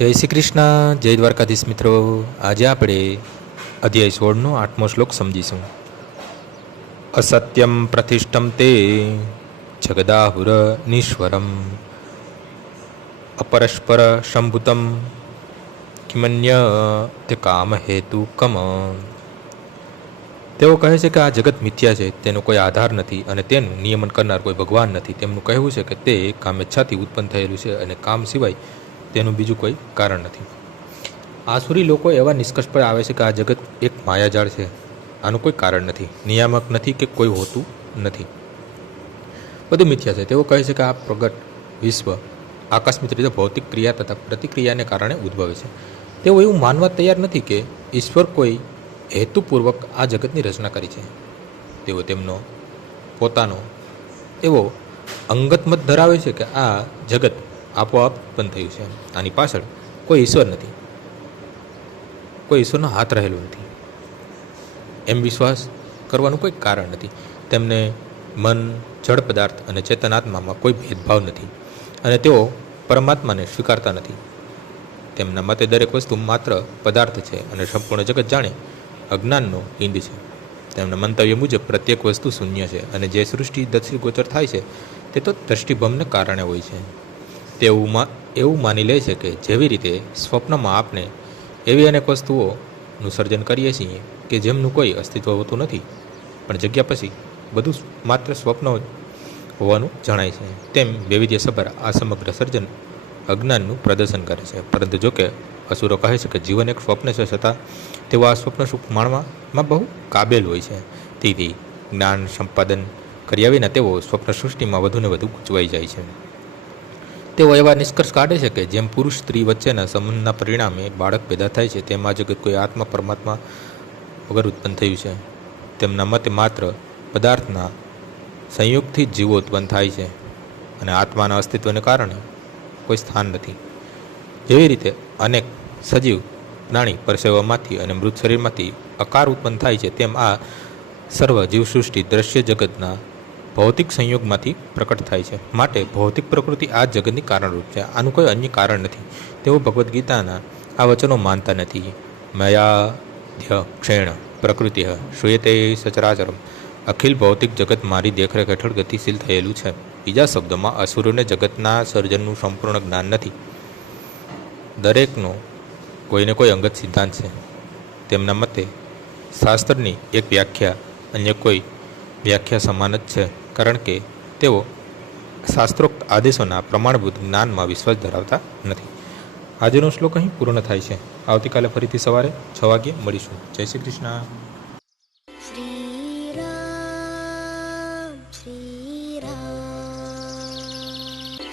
જય શ્રી કૃષ્ણ, જય દ્વારકાધીશ મિત્રો. આજે આપણે અધ્યાય 16નો 8મો શ્લોક સમજીશું. અસત્યમ પ્રતિષ્ઠમ તે જગદાહુર નીશ્વરમ અપરસ્પર સંભૂતમ કિમન્ય તે કામ હેતુ કમ. તેઓ કહે છે કે આ જગત મિથ્યા છે, તેનો કોઈ આધાર નથી અને તેનું નિયમન કરનાર કોઈ ભગવાન નથી. તેમનું કહેવું છે કે તે કામેચ્છાથી ઉત્પન્ન થયેલું છે અને કામ સિવાય તેનું બીજું કોઈ કારણ નથી. આસુરી લોકો એવા નિષ્કર્ષ પર આવે છે કે આ જગત એક માયાજાળ છે, આનું કોઈ કારણ નથી, નિયામક નથી કે કોઈ હોતું નથી, બધું મિથ્યા છે. તેઓ કહે છે કે આ પ્રગટ વિશ્વ આકસ્મિક રીતે ભૌતિક ક્રિયા તથા પ્રતિક્રિયાને કારણે ઉદ્ભવે છે. તેઓ એવું માનવા તૈયાર નથી કે ઈશ્વર કોઈ હેતુપૂર્વક આ જગતની રચના કરી છે. તેઓ તેમનો પોતાનો એવો અંગત મત ધરાવે છે કે આ જગત આપોઆપ ઉત્પન્ન થયું છે, આની પાછળ કોઈ ઈશ્વર નથી, કોઈ ઈશ્વરનો હાથ રહેલો નથી, એમ વિશ્વાસ કરવાનું કોઈ કારણ નથી. તેમને મન, જળ પદાર્થ અને ચેતનાત્મામાં કોઈ ભેદભાવ નથી અને તેઓ પરમાત્માને સ્વીકારતા નથી. તેમના મતે દરેક વસ્તુ માત્ર પદાર્થ છે અને સંપૂર્ણ જગત જાણે અજ્ઞાનનો પિંડ છે. તેમના મંતવ્ય મુજબ પ્રત્યેક વસ્તુ શૂન્ય છે અને જે સૃષ્ટિ દૃષ્ટિગોચર થાય છે તે તો દૃષ્ટિભંગને કારણે હોય છે. તે એવું માની લે છે કે જેવી રીતે સ્વપ્નમાં આપણે એવી અનેક વસ્તુઓનું સર્જન કરીએ છીએ કે જેમનું કોઈ અસ્તિત્વ હોતું નથી, પણ જગ્યા પછી બધું માત્ર સ્વપ્ન હોવાનું જણાય છે, તેમ વૈવિધ્યસભર આ સમગ્ર સર્જન અજ્ઞાનનું પ્રદર્શન કરે છે. પરંતુ જોકે અસુરો કહે છે કે જીવન એક સ્વપ્ન છે, છતાં તેઓ આ સ્વપ્ન સુખ માણવામાં બહુ કાબેલ હોય છે. તેથી જ્ઞાન સંપાદન કર્યા વિના તેઓ સ્વપ્ન સૃષ્ટિમાં વધુને વધુ ગૂંચવાઈ જાય છે. તેઓ એવા નિષ્કર્ષ કાઢે છે કે જેમ પુરુષ સ્ત્રી વચ્ચેના સંબંધના પરિણામે બાળક પેદા થાય છે, તેમ આ જગત કોઈ આત્મા પરમાત્મા વગર ઉત્પન્ન થયું છે. તેમના મતે માત્ર પદાર્થના સંયોગથી જ જીવો ઉત્પન્ન થાય છે અને આત્માના અસ્તિત્વને કારણે કોઈ સ્થાન નથી. જેવી રીતે અનેક સજીવ પ્રાણી પરસેવામાંથી અને મૃત શરીરમાંથી અકાર ઉત્પન્ન થાય છે, તેમ આ સર્વ જીવસૃષ્ટિ દ્રશ્ય જગતના ભૌતિક સંયોગમાંથી પ્રકટ થાય છે. માટે ભૌતિક પ્રકૃતિ આ જગતની કારણરૂપ છે, આનું કોઈ અન્ય કારણ નથી. તેઓ ભગવદ્ ગીતાના આ વચનો માનતા નથી. મયાધ્ય ક્ષેણ પ્રકૃતિ શ્રૂયતે સચરાચરમ. અખિલ ભૌતિક જગત મારી દેખરેખ હેઠળ ગતિશીલ થયેલું છે. બીજા શબ્દોમાં અસુરોને જગતના સર્જનનું સંપૂર્ણ જ્ઞાન નથી. દરેકનો કોઈને કોઈ અંગત સિદ્ધાંત છે. તેમના મતે શાસ્ત્રની એક વ્યાખ્યા અન્ય કોઈ વ્યાખ્યા સમાન જ છે, કારણ કે તેઓ શાસ્ત્રોક્ત આદેશોના પ્રમાણભૂત જ્ઞાનમાં વિશ્વાસ ધરાવતા નથી. આજનો શ્લોક અહીં પૂર્ણ થાય છે. આવતીકાલે ફરીથી સવારે 6 વાગ્યે મળીશું. જય શ્રી કૃષ્ણ.